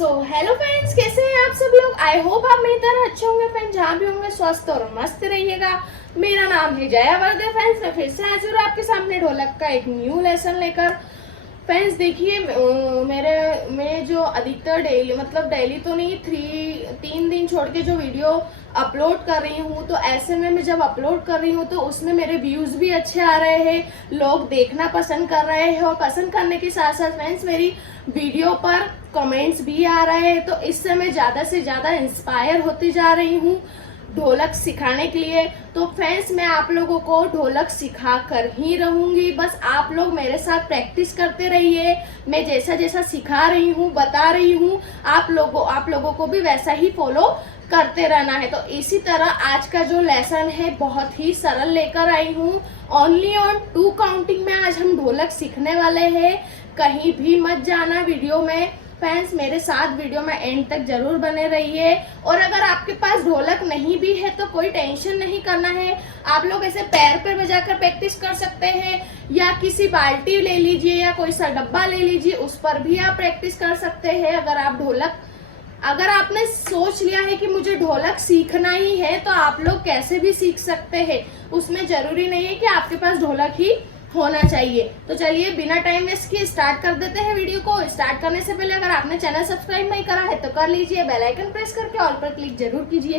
Hello friends, कैसे हैं आप सब लोग। आई होप आप मेरी तरह अच्छे होंगे फ्रेंड्स, जहाँ भी होंगे स्वस्थ और मस्त रहिएगा। मेरा नाम है जया वर्दे फ्रेंड्स। मैं फिर से हाजिर हूँ आपके सामने ढोलक का एक न्यू लेसन लेकर। फ्रेंड्स देखिए, मैं जो अधिकतर डेली डेली तो नहीं, 3 दिन छोड़ के जो वीडियो अपलोड कर रही हूँ, तो ऐसे में मैं जब अपलोड कर रही हूँ तो उसमें मेरे व्यूज़ भी अच्छे आ रहे हैं, लोग देखना पसंद कर रहे हैं और पसंद करने के साथ साथ फ्रेंड्स मेरी वीडियो पर कमेंट्स भी आ रहे हैं। तो इससे मैं ज़्यादा से ज़्यादा इंस्पायर होती जा रही हूँ ढोलक सिखाने के लिए। तो फ्रेंड्स मैं आप लोगों को ढोलक सिखा कर ही रहूंगी, बस आप लोग मेरे साथ प्रैक्टिस करते रहिए। मैं जैसा जैसा सिखा रही हूँ, बता रही हूँ, आप लोगों को भी वैसा ही फॉलो करते रहना है। तो इसी तरह आज का जो लेसन है बहुत ही सरल लेकर आई हूँ। ओनली ऑन 2 काउंटिंग में आज हम ढोलक सीखने वाले हैं। कहीं भी मत जाना वीडियो में फ्रेंड्स, मेरे साथ वीडियो में एंड तक जरूर बने रहिए। और अगर आपके पास ढोलक नहीं भी है तो कोई टेंशन नहीं करना है, आप लोग ऐसे पैर पर बजाकर प्रैक्टिस कर सकते हैं, या किसी बाल्टी ले लीजिए या कोई सा डब्बा ले लीजिए, उस पर भी आप प्रैक्टिस कर सकते हैं। अगर आपने सोच लिया है कि मुझे ढोलक सीखना ही है तो आप लोग कैसे भी सीख सकते हैं, उसमें जरूरी नहीं है कि आपके पास ढोलक ही होना चाहिए। तो चलिए बिना टाइम वेस्ट किए स्टार्ट कर देते हैं वीडियो को। स्टार्ट करने से पहले अगर आपने चैनल सब्सक्राइब नहीं करा है तो कर लीजिए, बेल आइकन प्रेस करके ऑल पर क्लिक जरूर कीजिए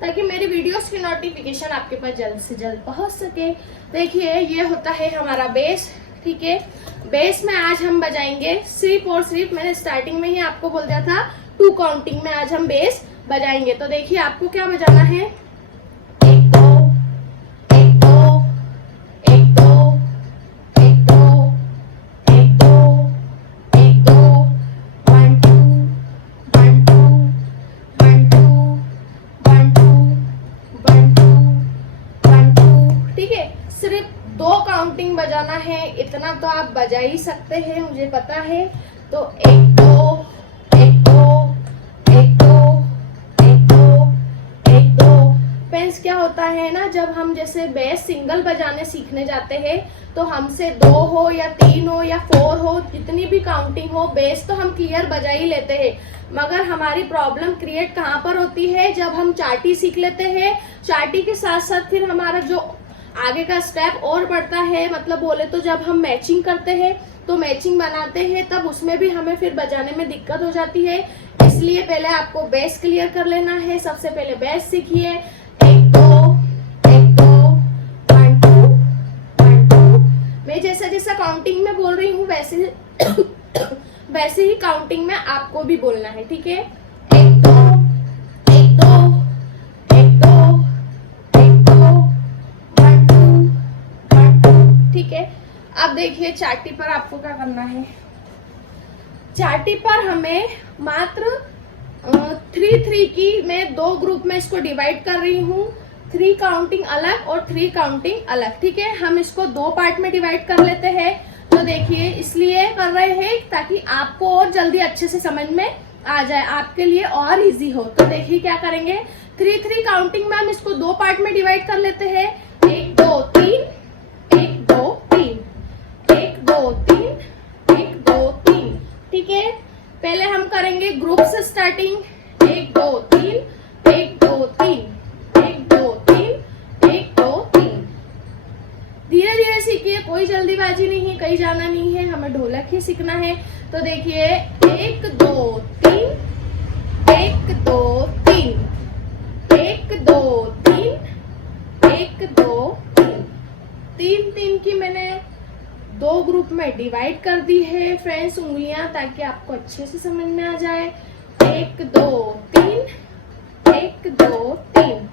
ताकि मेरी वीडियोस की नोटिफिकेशन आपके पास जल्द से जल्द पहुंच सके। देखिए ये होता है हमारा बेस, ठीक है। बेस में आज हम बजाएंगे सिर्फ और सिर्फ, मैंने स्टार्टिंग में ही आपको बोल दिया था 2 काउंटिंग में आज हम बेस बजाएंगे। तो देखिए आपको क्या बजाना है, 1 2 1 2 1 2 1 2 1 2 1 2 1 2 1 2 1 2 1 2 1 2 1 2, ठीक है। सिर्फ 2 काउंटिंग बजाना है, इतना तो आप बजा ही सकते हैं, मुझे पता है। तो 1 2 1 2 1 2 1 2 1 2। फ्रेंड्स क्या होता है ना, जब हम जैसे बेस सिंगल बजाने सीखने जाते हैं तो हमसे 2 हो या 3 हो या 4 हो, जितनी भी काउंटिंग हो, बेस तो हम क्लियर बजा ही लेते हैं। मगर हमारी प्रॉब्लम क्रिएट कहाँ पर होती है, जब हम चाटी सीख लेते हैं, चाटी के साथ साथ फिर हमारा जो आगे का स्टेप और बढ़ता है, मतलब बोले तो जब हम मैचिंग करते हैं तो मैचिंग बनाते हैं, तब उसमें भी हमें फिर बजाने में दिक्कत हो जाती है। इसलिए पहले आपको बेस क्लियर कर लेना है। सबसे पहले बेस सीखिए, 1 2 1 2 1 2 1 2। मैं जैसा जैसा काउंटिंग में बोल रही हूँ वैसे ही काउंटिंग में आपको भी बोलना है, ठीक है। 1 2 1 2 1 2 1 2 1 2 1 2, ठीक है। अब देखिए चाटी पर आपको क्या करना है। चाटी पर हमें मात्र 3-3 की मैं 2 ग्रुप में इसको डिवाइड कर रही हूँ। 3 काउंटिंग अलग और 3 काउंटिंग अलग, ठीक है। हम इसको 2 पार्ट में डिवाइड कर लेते हैं। तो देखिए इसलिए कर रहे हैं ताकि आपको और जल्दी अच्छे से समझ में आ जाए, आपके लिए और इजी हो। तो देखिए क्या करेंगे, 3-3 काउंटिंग में हम इसको 2 पार्ट में डिवाइड कर लेते हैं। 1 2 3 1 2 3 1 2 3 1 2 3, ठीक है। पहले हम करेंगे ग्रुप से स्टार्टिंग, 1 2 3 1 2 3 1 2 3 1 2 3। धीरे धीरे सीखिए, कोई जल्दीबाजी नहीं है, कहीं जाना नहीं है, हमें ढोलक ही सीखना है। तो देखिए 1 2 3 1 2 3 1 2 3 1 2 3। 3-3 की मैंने 2 ग्रुप में डिवाइड कर दी है फ्रेंड्स उंगलियां, ताकि आपको अच्छे से समझ में आ जाए। 1 2 3 1 2 3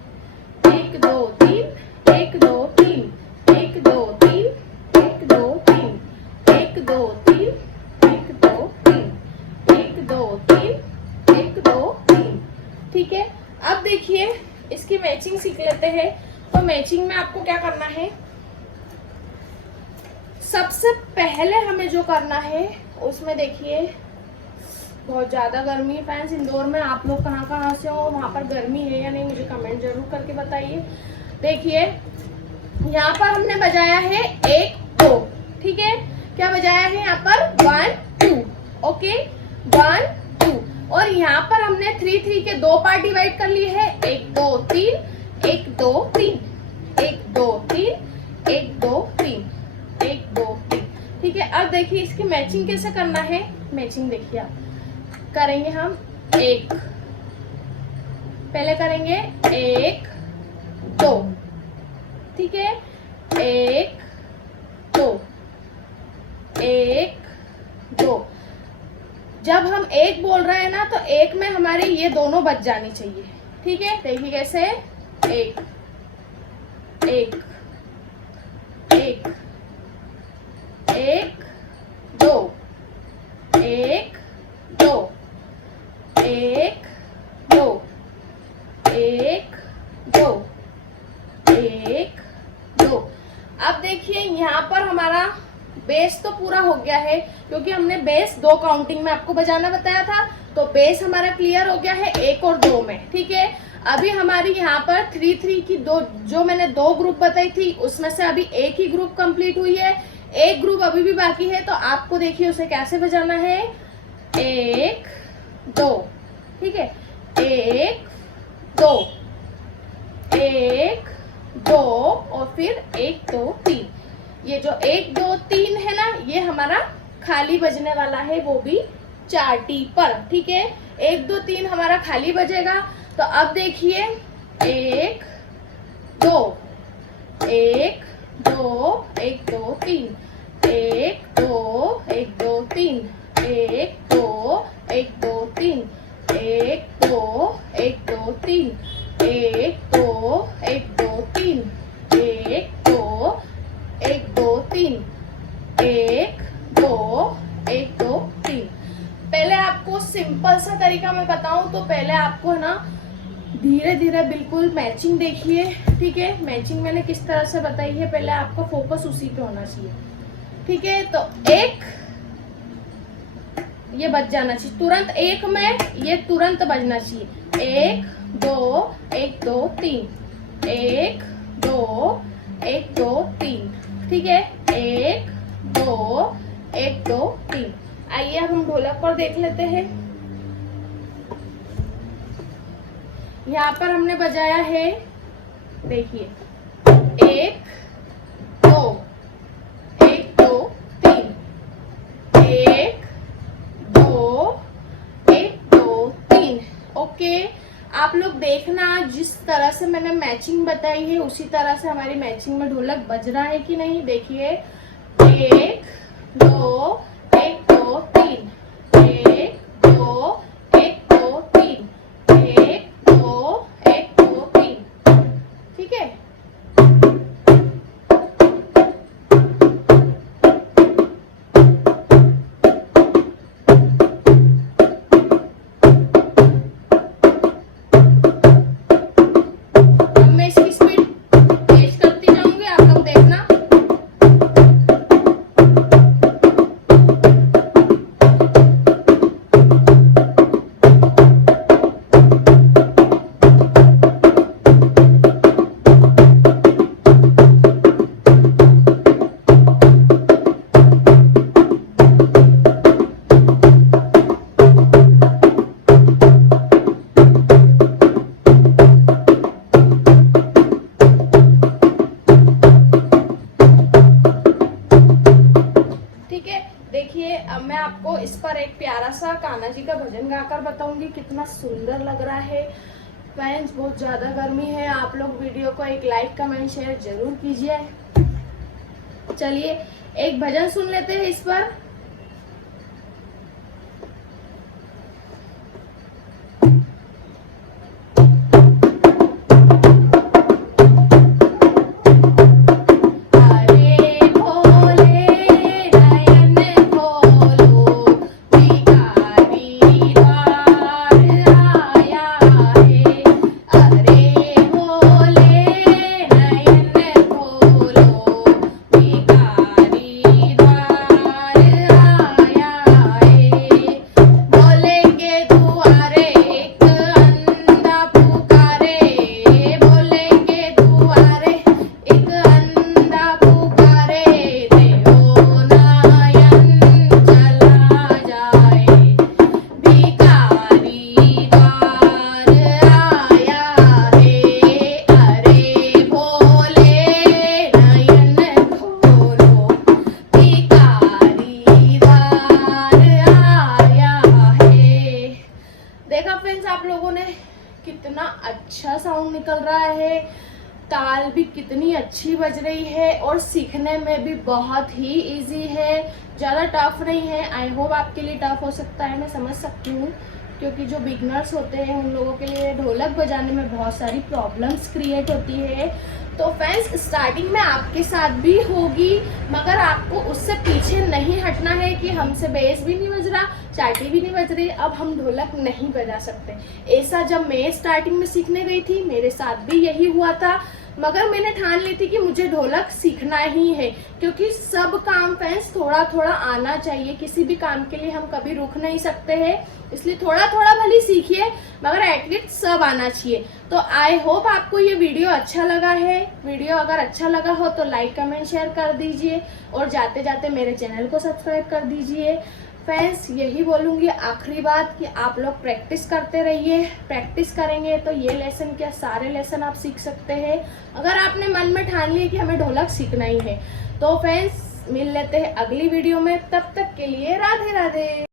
1 2 3 1 2 3 1 2 3 1 2 3 1 2 3 1 2 3 1 2 3 1 2 3, ठीक है। अब देखिए इसकी मैचिंग सीख लेते हैं। तो मैचिंग में आपको क्या करना है, सबसे पहले हमें जो करना है उसमें देखिए बहुत ज़्यादा गर्मी है फ्रेंड्स इंदौर में। आप लोग कहाँ से हो, वहाँ पर गर्मी है या नहीं, मुझे कमेंट जरूर करके बताइए। देखिए यहाँ पर हमने बजाया है 1 2, ठीक है। क्या बजाया है यहाँ पर 1 2, ओके 1 2। और यहाँ पर हमने 3 3 के 2 पार्ट डिवाइड कर लिए है, 1 2 3 1 2 3 1 2 3 1 2 3 1 2 3। ठीक है, अब देखिए इसकी मैचिंग कैसे करना है। मैचिंग देखिए आप करेंगे हम एक, पहले करेंगे 1 2, ठीक है, 1 2 1 2। जब हम एक बोल रहे हैं ना तो एक में हमारे ये दोनों बच जानी चाहिए। ठीक है, देखिए कैसे, एक एक एक एक 2 1 2 1 2 1 2 1 2। अब देखिए यहाँ पर हमारा बेस तो पूरा हो गया है, क्योंकि हमने बेस 2 काउंटिंग में आपको बजाना बताया था, तो बेस हमारा क्लियर हो गया है 1 और 2 में। ठीक है, अभी हमारी यहाँ पर 3 3 की दो, जो मैंने 2 ग्रुप बताई थी उसमें से अभी एक ही ग्रुप कंप्लीट हुई है, एक ग्रुप अभी भी बाकी है। तो आपको देखिए उसे कैसे बजाना है, 1 2, ठीक है, 1 2 1 2 और फिर 1 2 3। ये जो 1 2 3 है ना, ये हमारा खाली बजने वाला है, वो भी चार्टी पर। ठीक है, 1 2 3 हमारा खाली बजेगा। तो अब देखिए 1 2 1 2 1 2 3 1 2 1 2 3 1 2 1 2 3 1 2 1 2 3 1 2 1 2 3 1 2 1 2 3 1 2 1 2 3। पहले आपको सिंपल सा तरीका मैं बताऊं तो पहले आपको है ना धीरे धीरे बिल्कुल मैचिंग देखिए। ठीक है, मैचिंग मैंने किस तरह से बताई है, पहले आपका फोकस उसी पे होना चाहिए। ठीक है, तो एक ये बज जाना चाहिए तुरंत, एक में ये तुरंत बजना चाहिए, 1 2 1 2 3 1 2 1 2 3। ठीक है, 1 2 1 2 3। आइए अब हम ढोलक पर देख लेते हैं। यहाँ पर हमने बजाया है, देखिए 1 2 1 2 3 1 2 1 2 3। ओके, आप लोग देखना जिस तरह से मैंने मैचिंग बताई है उसी तरह से हमारी मैचिंग में ढोलक बज रहा है कि नहीं। देखिए 1 2 1 2 3 1 2 1 2 3 1 2 1 2 3। ठीक है, अब मैं इसकी स्पीड तेज करती जाऊंगी, आप लोग देखना। ठीक है, देखिए अब मैं आपको इस पर एक प्यारा सा कान्हा जी का भजन गाकर बताऊंगी, कितना सुंदर लग रहा है। फ्रेंड्स, बहुत ज़्यादा गर्मी है, आप लोग वीडियो को एक लाइक कमेंट शेयर जरूर कीजिए। चलिए एक भजन सुन लेते हैं इस पर। आप लोगों ने, कितना अच्छा साउंड निकल रहा है, ताल भी कितनी अच्छी बज रही है और सीखने में भी बहुत ही इजी है, ज़्यादा टफ नहीं है। आई होप आपके लिए टफ हो सकता है, मैं समझ सकती हूँ, क्योंकि जो बिगनर्स होते हैं उन लोगों के लिए ढोलक बजाने में बहुत सारी प्रॉब्लम्स क्रिएट होती है। तो फ्रेंड्स, स्टार्टिंग में आपके साथ भी होगी, मगर आपको उससे पीछे नहीं हटना है कि हमसे बेस भी नहीं बज रहा, चाटी भी नहीं बज रही, अब हम ढोलक नहीं बजा सकते। ऐसा जब मैं स्टार्टिंग में सीखने गई थी मेरे साथ भी यही हुआ था, मगर मैंने ठान ली थी कि मुझे ढोलक सीखना ही है, क्योंकि सब काम फ्रेंड्स थोड़ा थोड़ा आना चाहिए। किसी भी काम के लिए हम कभी रुक नहीं सकते हैं, इसलिए थोड़ा थोड़ा भले सीखिए, मगर एटलीस्ट सब आना चाहिए। तो आई होप आपको ये वीडियो अच्छा लगा है। वीडियो अगर अच्छा लगा हो तो लाइक कमेंट शेयर कर दीजिए और जाते जाते मेरे चैनल को सब्सक्राइब कर दीजिए। फ्रेंड्स, यही बोलूँगी आखिरी बात कि आप लोग प्रैक्टिस करते रहिए। प्रैक्टिस करेंगे तो ये लेसन क्या सारे लेसन आप सीख सकते हैं, अगर आपने मन में ठान लिया कि हमें ढोलक सीखना ही है। तो फ्रेंड्स, मिल लेते हैं अगली वीडियो में, तब तक के लिए राधे राधे।